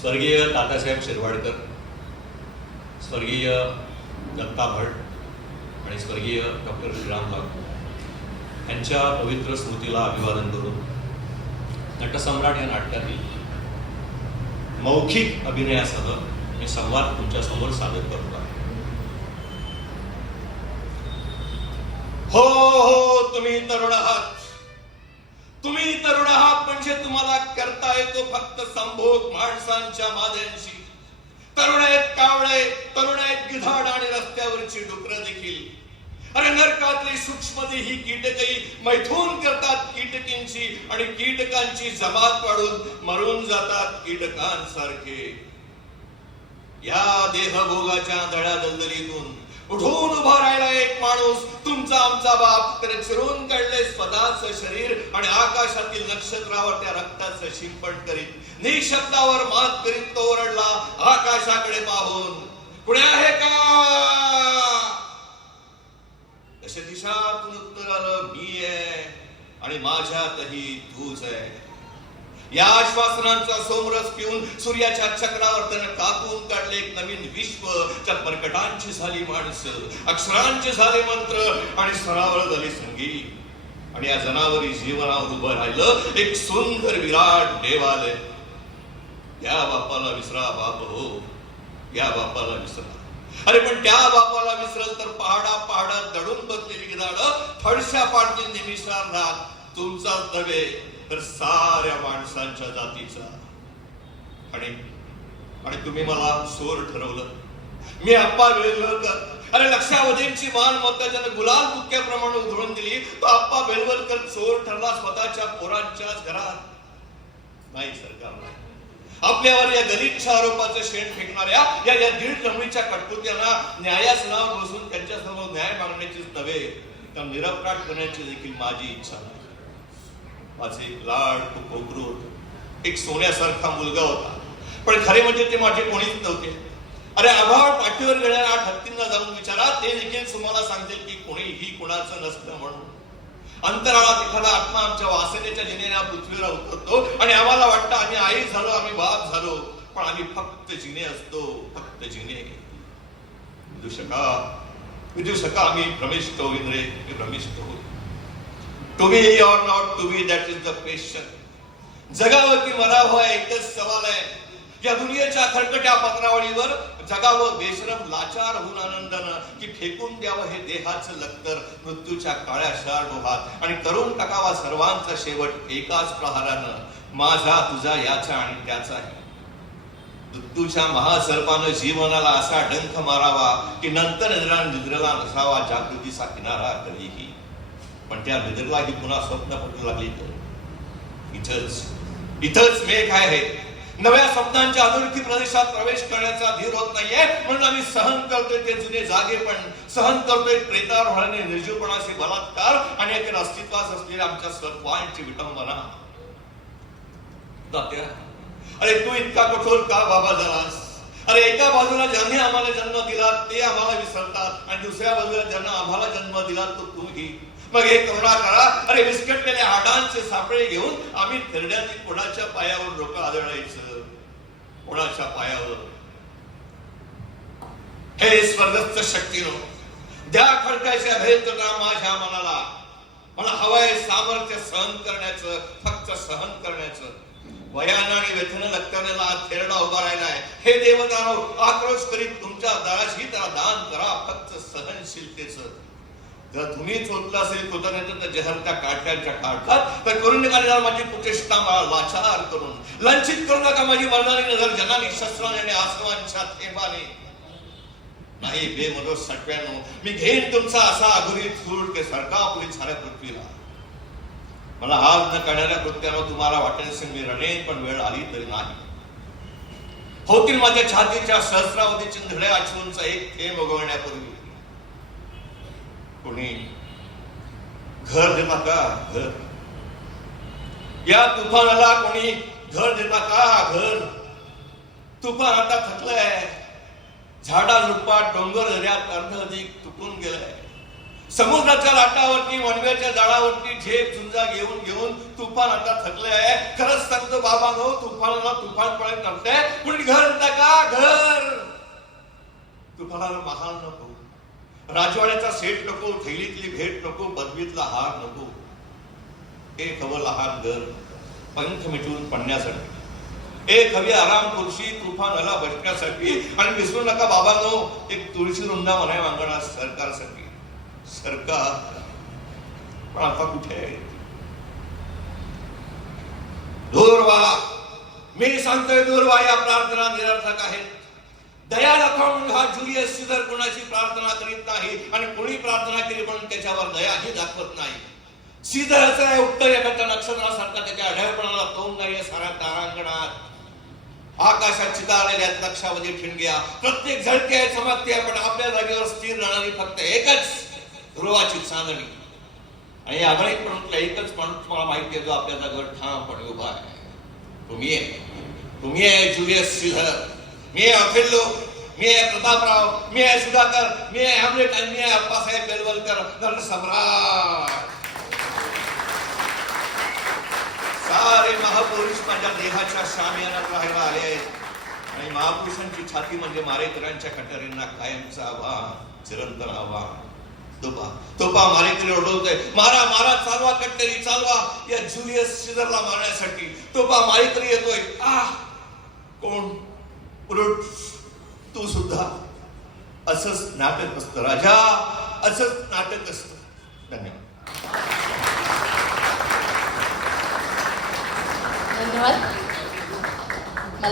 स्वर्गीय तातासाहेब शिरवाडकर स्वर्गीय दत्ता भट आणि स्वर्गीय डॉक्टर श्रीराम बागू यांच्या पवित्र स्मृतीला अभिवादन करून नटसम्राट या नाटकातील मौखिक अभिनयासह मी संवाद तुमच्यासमोर सादर करतो आहे. हो हो तुम्ही तरुण आहात. तुम्ही तरुण आहात म्हणजे तुम्हाला करता येतो फक्त संभोग माणसांच्या माद्यांशी. तरुण आहेत कावळे तरुण आहेत गिधाड आणि रस्त्यावरची डुकरं देखील. अरे नरकातली सूक्ष्मती ही कीटकही मैथून करतात कीटकींची आणि कीटकांची जमात पाडून मरून जातात कीटकांसारखे. या देहभोगाच्या दळ्या उठून आमचा बाप त्याने चिरून काढले स्वतःच शरीर आणि आकाशातील नक्षत्रावर त्या रक्ताचं शिंपण करीत निशब्दावर मात करीत तो ओरडला आकाशाकडे पाहून कुणी आहे का? तशा दिशातून उत्तर आलं मी आहे आणि माझ्यातही तूच आहे. या आश्वासनांचा सोमरस पिऊन सूर्याच्या चक्रावर त्यानं कापून काढले एक नवीन विश्व. त्या परकटांची झाली माणसं अक्षरांचे झाले मंत्र आणि स्तरावर झाले संगीत. आणि या जनावरी जीवनावर उभं राहिलं एक सुंदर विराट देवालय. या बापाला विसरा बाप हो. या बापाला विसरा. अरे पण त्या बापाला विसरल तर पहाडा पहाडात दडून बसलेली गिदाड फडशा पाडतील निमिषार्धात तुमचाच नव्हे तर साऱ्या माणसांच्या जातीचा. आणि आणि तुम्ही मला सोर ठरवलं. मी अप्पा वेलवलकर अरे लक्षावधींची मान मग त्याच्यानं गुलाल बुक्क्याप्रमाणे उधळून दिली तो आप्पा वेलवलकर चोर ठरला स्वतःच्या पोरांच्याच घरात. नाही सरकार आपल्यावर या गलिच्छ आरोपाचं शेण फेकणाऱ्या या या दीड जमिनीच्या कटपुत्यांना न्यायास नाव बसून त्यांच्यासमोर न्याय मागण्याचीच नव्हे तर निरपराध करण्याची देखील माझी इच्छा नाही. माझे लाड कोकरू होत एक सोन्यासारखा मुलगा होता. पण खरे म्हणजे ते माझे कोणीच नव्हते. अरे आभाळ पाठीवर गेल्या आठ हत्तींना जाऊन विचारा ते देखील तुम्हाला सांगतील की कोणीही कुणाचं नसतं म्हणून. अंतराळात एखादा आत्मा आमच्या वासनेच्या जिनेने पृथ्वीवर उतरतो आणि आम्हाला वाटतं आम्ही आई झालो आम्ही बाप झालो. पण आम्ही फक्त जिने असतो फक्त जिने. विदूषका विदूषका आम्ही भ्रमिष्ठ इंद्रे भ्रमिष्ठ. मी to be he or not to be that is the question जगावं की मरावं हा एकच सवाल आहे. या दुनियेच्या खडकट्या पत्रावळीवर जगावं बेशरम लाचार होऊन आनंदानं की फेकून द्यावं हे देहाचं लक्तर. मृत्यूच्या काळ्या शार डोहात आणि करून टाकावा सर्वांचा शेवट एकाच प्रहारानं. माझा तुझा याचा आणि त्याचाही. मृत्यूच्या महासर्पानं जीवनाला असा डंख मारावा की नंतर निद्रा निद्रला नसावा जागृतीचा किनारा कधीही. पण त्या निद्रेला ही पुन्हा स्वप्न पडू लागली तर इथंच. इथंच मेघ आहे नव्या स्वप्नांच्या अनोळखी प्रदेशात प्रवेश करण्याचा धीर होत नाहीये म्हणून आम्ही सहन करतोय ते जुने जागे पण सहन करतोय प्रेतार होण्याने निर्जीवपणाशी बलात्कार आणि एक अस्तित्वास असलेल्या आमच्या सत्वांची विटंबना. तात्या अरे तू इतका कठोर का बाबा झालास? अरे एका बाजूला ज्यांनी आम्हाला जन्म दिला ते आम्हाला विसरतात आणि दुसऱ्या बाजूला ज्यांना आम्हाला जन्म दिला तो तूही मग हे करुणा करा अरे विस्कटलेले हाडांचे सापळे घेऊन आम्ही थेरड्याने कोणाच्या पायावर लोक आदळायचं? कोणाच्या पायावर? हे स्वर्गस्थ शक्तीनो द्या खडकाच्या भेदना माझ्या मनाला. मला हवाय सामर्थ्य सहन करण्याचं फक्त सहन करण्याचं. वयानं आणि व्यथनं लक्ष्याला थेरडा उभा राहिलाय. हे देवदानो आक्रोश करीत तुमच्या दळाशी त्याला दान करा फक्त सहनशीलतेचं. जर तुम्ही चोरलं असेल तर जहर त्या काठ्यांच्या काढतात तर करून निघालेला माझी कुचेष्टा मला लाचार करून. लंचित करू नका माझी मरणारी नजर जनानी शस्त्राने आणि आसमानच्या थेंबाने. नाही बेमदोष सटव्यानो मी घेईन तुमचा असा अघोरी चूड के सरका आपली साऱ्या पृथ्वीला. मला आज न करणाऱ्या कृत्यानं तुम्हाला वाटेल मी रणेन पण वेळ आली तरी नाही. होतील माझ्या छातीच्या सहस्रावधीचे धडे आचवूनचा एक थेंब उगवण्यापूर्वी. कोणी घर देता का? घर. या तुफानाला कोणी घर देता का? घर. तुफान आता थकलंय. झाडा झुडपात डोंगर दर्यात अर्ध अधिक तुटून गेलाय. समुद्राच्या लाटावरती वणव्याच्या जाळावरती झेप झुंजा घेऊन घेऊन तुफान आता थकले आहे खरंच सांगतो बाबा नो तुफानाला तुफान पळे करते पण घर का? घर. तुफानाला महाल नको राजवाड्याचा सेट नको थैलीतली भेट नको पदवीतला हार नको. एक हवं लहान घर पंख मिटवून पडण्यासाठी. एक हवी आराम तुळशी तुफान आला बसण्यासाठी. आणि विसरू नका बाबा नो एक तुळशी रुंदा म्हणाय मागणार सरकारसाठी. सरकार पण आता कुठे आहे? दूरवा मी सांगतोय दूरवा या प्रार्थना निरर्थक आहेत. दया दाखवून हा जुलियस सीझर कोणाची प्रार्थना करीत नाही आणि कोणी प्रार्थना केली म्हणून त्याच्यावर दयाही दाखवत नाही. सीझर आहे उत्तर एखाद्या नक्षत्रासारखा त्याच्या आढळपणाला तोंड नाही साऱ्या तारांगणात आकाशात चितारलेल्या नक्षामध्ये ठिणग्या. प्रत्येक झळके आहे चमकते आहे पण आपल्या जागेवर स्थिर राहणारी फक्त एकच ध्रुवाची चांदणी. आणि या आघाडीत एकच माणूस मला माहिती आहे जो आपल्या जागेवर ठामपणे उभा आहे. तुम्ही आहे. तुम्ही आहे जुलियस श्रीधर मी आहे अफेल्लो मी आहे प्रतापराव मी आहे सुधाकर मी आहे हॅमलेट आणि मी आहे अप्पासाहेब बेलवलकर नर सम्राट. सारे महापुरुष माझ्या देहाच्या शामियानात राहायला आले आहेत. आणि महापुरुषांची छाती म्हणजे मारेकरांच्या कटारींना कायमचा आव्हान चिरंतन आव्हान. तोपा तोपा मारेकरी ओढवतोय. मारा मारा चालवा कट्टरी चालवा. या जुलियस सिझरला मारण्यासाठी तोपा मारेकरी येतोय. आ कोण? उलट तू सुद्धा असंच नाटक असतं. राजा असंच नाटक असतं. धन्यवाद. धन्यवाद